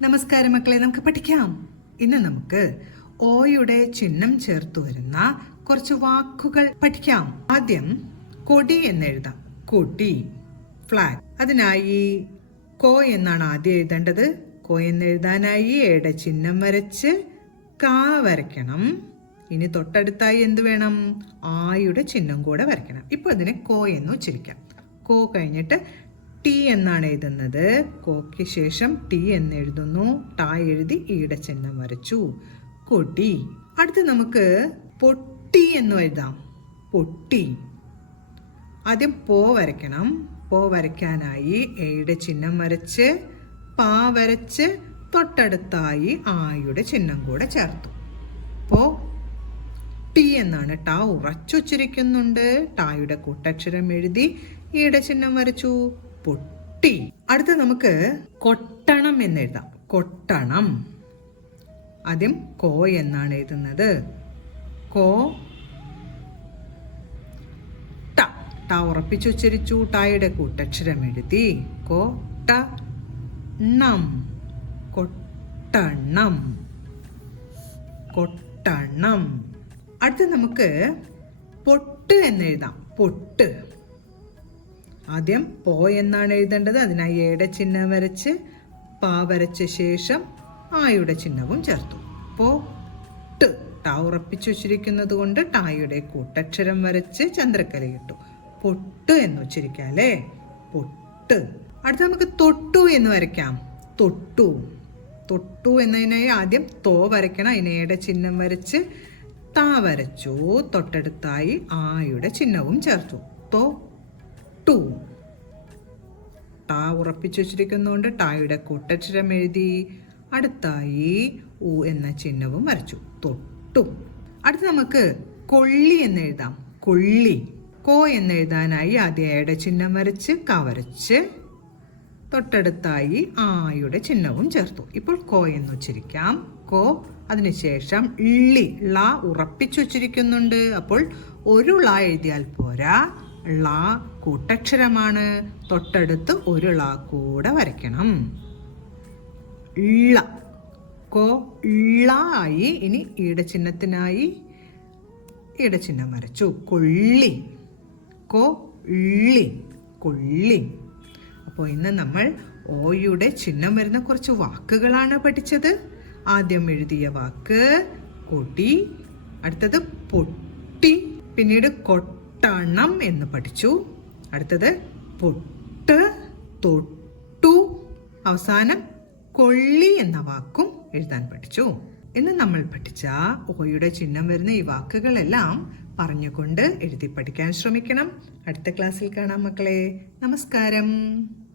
നമസ്കാരം മക്കളെ, നമുക്ക് പഠിക്കാം. ഇന്ന് നമുക്ക് ഓയുടെ ചിഹ്നം ചേർത്തു വരുന്ന കുറച്ച് വാക്കുകൾ പഠിക്കാം. ആദ്യം കൊടി എന്നെഴുതാം. കൊടി, ഫ്ലാഗ്. അതിനായി കോ എന്നാണ് ആദ്യം എഴുതേണ്ടത്. കോ എന്നെഴുതാനായി എയുടെ ചിഹ്നം വരച്ച് കാ വരയ്ക്കണം. ഇനി തൊട്ടടുത്തായി എന്ത് വേണം? ആയുടെ ചിഹ്നം കൂടെ വരയ്ക്കണം. ഇപ്പൊ അതിനെ കോ എന്ന് ഉച്ചരിക്കാം. കോ കഴിഞ്ഞിട്ട് ടി എന്നാണ് എഴുതുന്നത്. കോയ്ക്ക് ശേഷം ടി എന്ന് എഴുതുന്നു. ടാ എഴുതി ഈയുടെ ചിഹ്നം വരച്ചു. കൊടി. അടുത്ത് നമുക്ക് പൊട്ടി എന്ന് എഴുതാം. പൊട്ടി. ആദ്യം പോ വരയ്ക്കണം. പോ വരയ്ക്കാനായി എയുടെ ചിഹ്നം വരച്ച് പാ വരച്ച് തൊട്ടടുത്തായി ആയുടെ ചിഹ്നം കൂടെ ചേർത്തു. പോ ടി എന്നാണ്. ടാ ഉറച്ചുച്ചരിക്കുന്നുണ്ട്. ടായുടെ കൂട്ടക്ഷരം എഴുതി ഈയുടെ ചിഹ്നം വരച്ചു. പൊട്ടി. അടുത്ത നമുക്ക് കൊട്ടണം എന്നെഴുതാം. കൊട്ടണം. ആദ്യം കോ എന്നാണ് എഴുതുന്നത്. കോ ട. ട ഉറപ്പിച്ചുച്ചരിച്ചു. ടായുടെ കൂട്ടക്ഷരം എഴുതി. കോ ട ണം. കൊട്ടണം. കൊട്ടണം. അടുത്ത് നമുക്ക് പൊട്ട് എന്നെഴുതാം. പൊട്ട്. ആദ്യം പോ എന്നാണ് എഴുതേണ്ടത്. അതിനായി എയുടെ ചിഹ്നം വരച്ച് പാ വരച്ച ശേഷം ആയുടെ ചിഹ്നവും ചേർത്തു. പൊട്ട്. ടാ ഉറപ്പിച്ചു വെച്ചിരിക്കുന്നത് കൊണ്ട് ടായുടെ കൂട്ടക്ഷരം വരച്ച് ചന്ദ്രക്കലയിട്ടു. പൊട്ട് എന്ന് ഉച്ചരിക്കാം അല്ലേ? പൊട്ട്. അടുത്ത നമുക്ക് തൊട്ടു എന്ന് വരയ്ക്കാം. തൊട്ടു. തൊട്ടു എന്നതിനായി ആദ്യം തോ വരയ്ക്കണം. അതിനയുടെ ചിഹ്നം വരച്ച് താ വരച്ചു. തൊട്ടടുത്തായി ആയുടെ ചിഹ്നവും ചേർത്തു. തൊട്ടു. ടാ ഉറപ്പിച്ചു വെച്ചിരിക്കുന്നതുകൊണ്ട് ടായുടെ കൂട്ടക്ഷരം എഴുതി. അടുത്തായി ഉ എന്ന ചിഹ്നവും വരച്ചു. തൊട്ടു. അടുത്ത് നമുക്ക് കൊള്ളി എന്ന് എഴുതാം. കൊള്ളി. കോ എന്നെഴുതാനായി ആദ്യം എയുടെ ചിഹ്നം വരച്ച് ക വരച്ച് തൊട്ടടുത്തായി ആയുടെ ചിഹ്നവും ചേർത്തു. ഇപ്പോൾ കോ എന്ന് ഉച്ചരിക്കാം. കോ. അതിനുശേഷം ളി. ള ഉറപ്പിച്ചു വച്ചിരിക്കുന്നുണ്ട്. അപ്പോൾ ഒരു ള എഴുതിയാൽ പോരാ. ള കൂട്ടക്ഷരമാണ്. തൊട്ടടുത്ത് ഒരു ള കൂടെ വരയ്ക്കണം. ള. കോ ള ആയി. ഇനി ഈടെ ചിഹ്നത്തിനായി ഈടെ ചിഹ്നം വരച്ചു. കൊള്ളി. കോ ളി. കൊള്ളി. അപ്പോൾ ഇന്ന് നമ്മൾ ഓയുടെ ചിഹ്നം വരുന്ന കുറച്ച് വാക്കുകളാണ് പഠിച്ചത്. ആദ്യം എഴുതിയ വാക്ക് കൊടി. അടുത്തത് പൊട്ടി. പിന്നീട് കൊട്ടണം എന്ന് പഠിച്ചു. അടുത്തത് പൊട്ട്, തൊട്ടു. അവസാനം കൊള്ളി എന്ന വാക്കും എഴുതാൻ പഠിച്ചു. ഇന്ന് നമ്മൾ പഠിച്ച ഓയുടെ ചിഹ്നം വരുന്ന ഈ വാക്കുകളെല്ലാം പറഞ്ഞുകൊണ്ട് എഴുതി പഠിക്കാൻ ശ്രമിക്കണം. അടുത്ത ക്ലാസ്സിൽ കാണാം മക്കളെ. നമസ്കാരം.